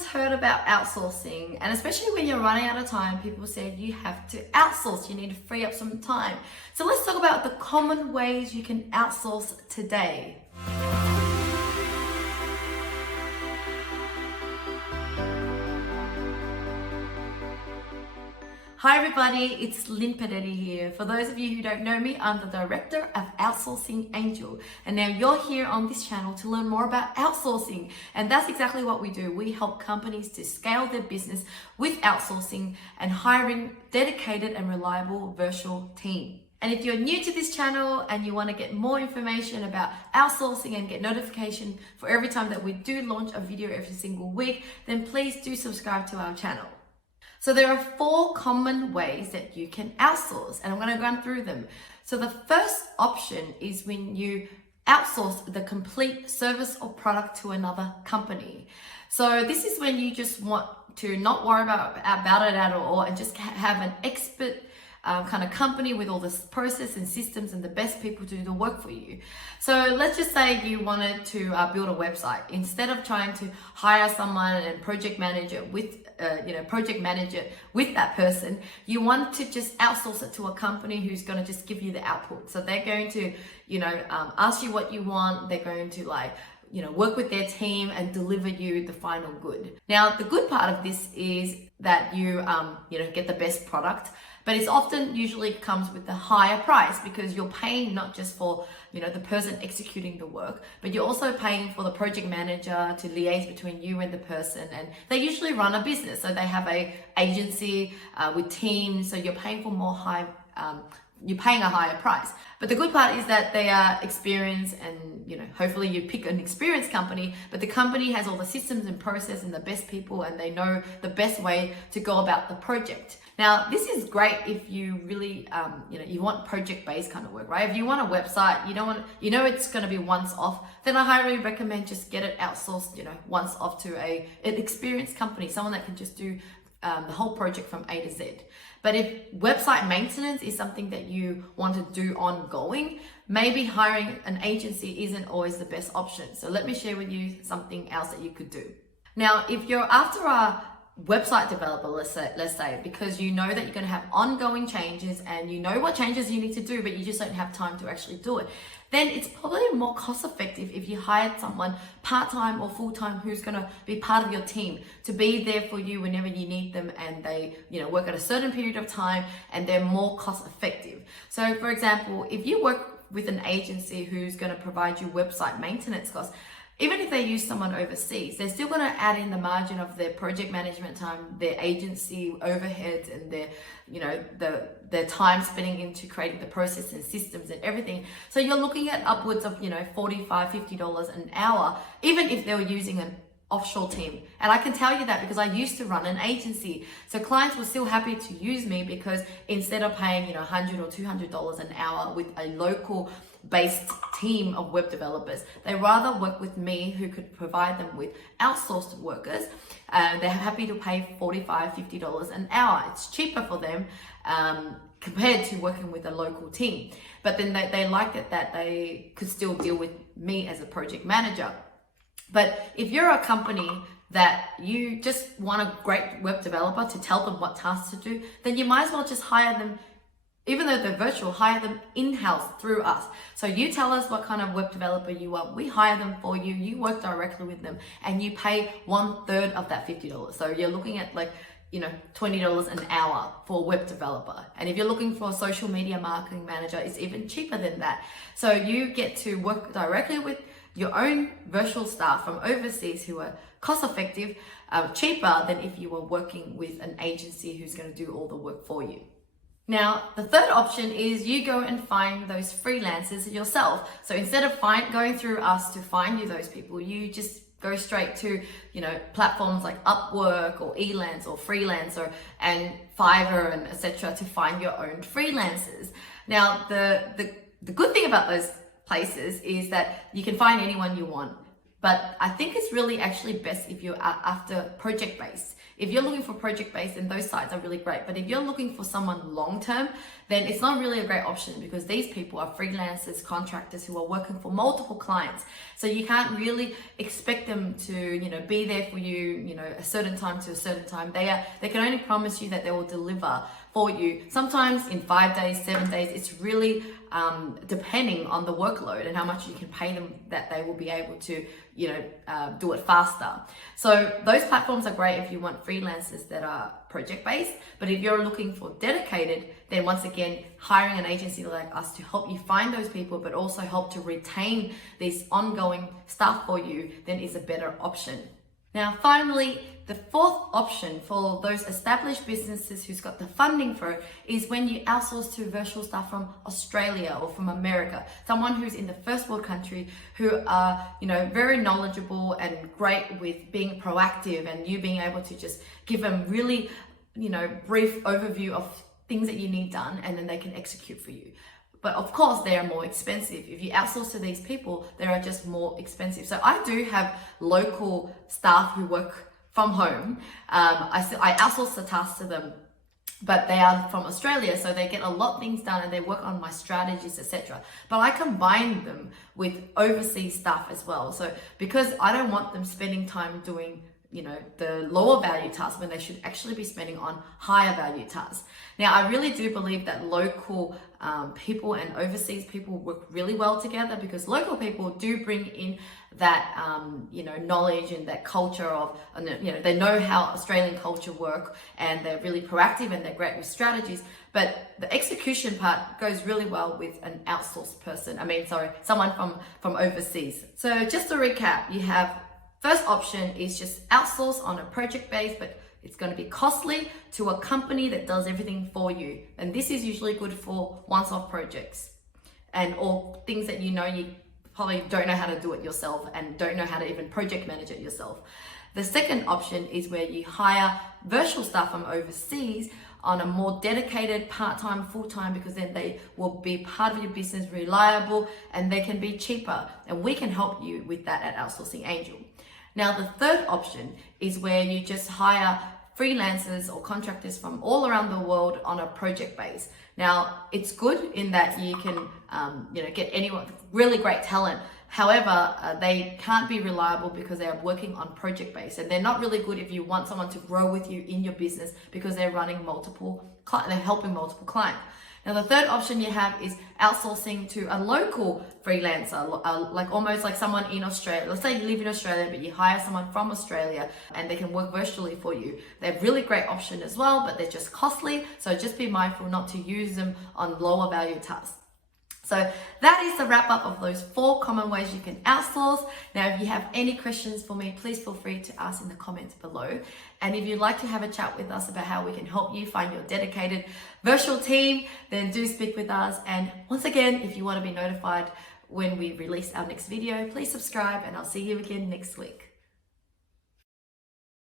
everyone's heard about outsourcing, and especially when you're running out of time, people say you have to outsource, you need to free up some time. So let's talk about the common ways you can outsource today. Hi everybody, it's 𝗩𝗜𝗥𝗧𝗨𝗔𝗟 here. For those of you who don't know me, I'm the director of Outsourcing Angel, and now you're here on this channel to learn more about outsourcing. And that's exactly what we do. We help companies to scale their business with outsourcing and hiring dedicated and reliable virtual team. And if you're new to this channel and you want to get more information about outsourcing and get notification for every time that we do launch a video every single week, then please do subscribe to our channel. So there are 4 common ways that you can outsource, and I'm going to run through them. So the first option is when you outsource the complete service or product to another company. So this is when you just want to not worry about it at all and just have an expert kind of company with all this process and systems and the best people to do the work for you. So let's just say you wanted to build a website. Instead of trying to hire someone and project manage it with that person, you want to just outsource it to a company who's going to just give you the output. So they're going to, ask you what you want. They're going to work with their team and deliver you the final good. Now, the good part of this is that you get the best product, but it's often usually comes with a higher price because you're paying not just for, the person executing the work, but you're also paying for the project manager to liaise between you and the person. And they usually run a business. So they have a agency with teams. So you're paying for you're paying a higher price. But the good part is that they are experienced and, hopefully you pick an experienced company, but the company has all the systems and process and the best people, and they know the best way to go about the project. Now, this is great if you really, you want project-based kind of work, right? If you want a website, it's going to be once off, then I highly recommend just get it outsourced, once off to an experienced company, someone that can just do the whole project from A to Z. But if website maintenance is something that you want to do ongoing, maybe hiring an agency isn't always the best option. So let me share with you something else that you could do. Now, if you're after a website developer, let's say, because you know that you're going to have ongoing changes and you know what changes you need to do, but you just don't have time to actually do it, then it's probably more cost effective if you hired someone part-time or full-time who's going to be part of your team to be there for you whenever you need them, and they work at a certain period of time and they're more cost effective. So for example, if you work with an agency who's going to provide you website maintenance costs, even if they use someone overseas, they're still going to add in the margin of their project management time, their agency overheads, and their time spending into creating the process and systems and everything. So you're looking at upwards of $45, $50 an hour, even if they were using an offshore team. And I can tell you that because I used to run an agency. So clients were still happy to use me because instead of paying $100 or $200 an hour with a local based team of web developers, they rather work with me, who could provide them with outsourced workers. They're happy to pay $45, $50 an hour. It's cheaper for them compared to working with a local team. But then they liked it that they could still deal with me as a project manager. But if you're a company that you just want a great web developer to tell them what tasks to do, then you might as well just hire them, even though they're virtual, hire them in-house through us. So you tell us what kind of web developer you want, we hire them for you, you work directly with them, and you pay 1/3 of that $50. So you're looking at $20 an hour for a web developer. And if you're looking for a social media marketing manager, it's even cheaper than that. So you get to work directly with your own virtual staff from overseas who are cost effective, cheaper than if you were working with an agency who's going to do all the work for you. Now, the third option is you go and find those freelancers yourself. So instead of going through us to find you those people, you just go straight to, platforms like Upwork or Elance or Freelancer and Fiverr and etc. to find your own freelancers. Now, the good thing about those places is that you can find anyone you want. But I think it's really actually best if you're after project-based. If you're looking for project-based, then those sites are really great. But if you're looking for someone long-term, then it's not really a great option, because these people are freelancers, contractors who are working for multiple clients. So you can't really expect them to, be there for you, a certain time to a certain time. They can only promise you that they will deliver for you. Sometimes in 5 days, 7 days. It's really depending on the workload and how much you can pay them, that they will be able to, do it faster. So those platforms are great if you want freelancers that are project-based. But if you're looking for dedicated, then once again, hiring an agency like us to help you find those people, but also help to retain these ongoing staff for you, then is a better option. Now, finally, the fourth option for those established businesses who's got the funding for it is when you outsource to virtual staff from Australia or from America, someone who's in the first world country, who are, very knowledgeable and great with being proactive, and you being able to just give them really, brief overview of things that you need done, and then they can execute for you. But of course, they are more expensive. If you outsource to these people, they are just more expensive. So I do have local staff who work from home. I outsource the tasks to them, but they are from Australia, so they get a lot of things done and they work on my strategies, etc. But I combine them with overseas staff as well. So because I don't want them spending time doing the lower value tasks when they should actually be spending on higher value tasks. Now, I really do believe that local people and overseas people work really well together, because local people do bring in that, knowledge and that culture of, they know how Australian culture work, and they're really proactive and they're great with strategies. But the execution part goes really well with an outsourced person. Someone from overseas. So just to recap, you have first option is just outsource on a project base, but it's going to be costly to a company that does everything for you. And this is usually good for once-off projects or things that you probably don't know how to do it yourself and don't know how to even project manage it yourself. The second option is where you hire virtual staff from overseas on a more dedicated part-time, full-time, because then they will be part of your business, reliable, and they can be cheaper. And we can help you with that at Outsourcing Angel. Now, the third option is where you just hire freelancers or contractors from all around the world on a project base. Now, it's good in that you can, get anyone, really great talent. However, they can't be reliable because they are working on project base, and they're not really good if you want someone to grow with you in your business, because they're running they're helping multiple clients. Now, the third option you have is outsourcing to a local freelancer, almost like someone in Australia. Let's say you live in Australia, but you hire someone from Australia and they can work virtually for you. They're a really great option as well, but they're just costly. So just be mindful not to use them on lower value tasks. So that is the wrap up of those 4 common ways you can outsource. Now, if you have any questions for me, please feel free to ask in the comments below. And if you'd like to have a chat with us about how we can help you find your dedicated virtual team, then do speak with us. And once again, if you want to be notified when we release our next video, please subscribe, and I'll see you again next week.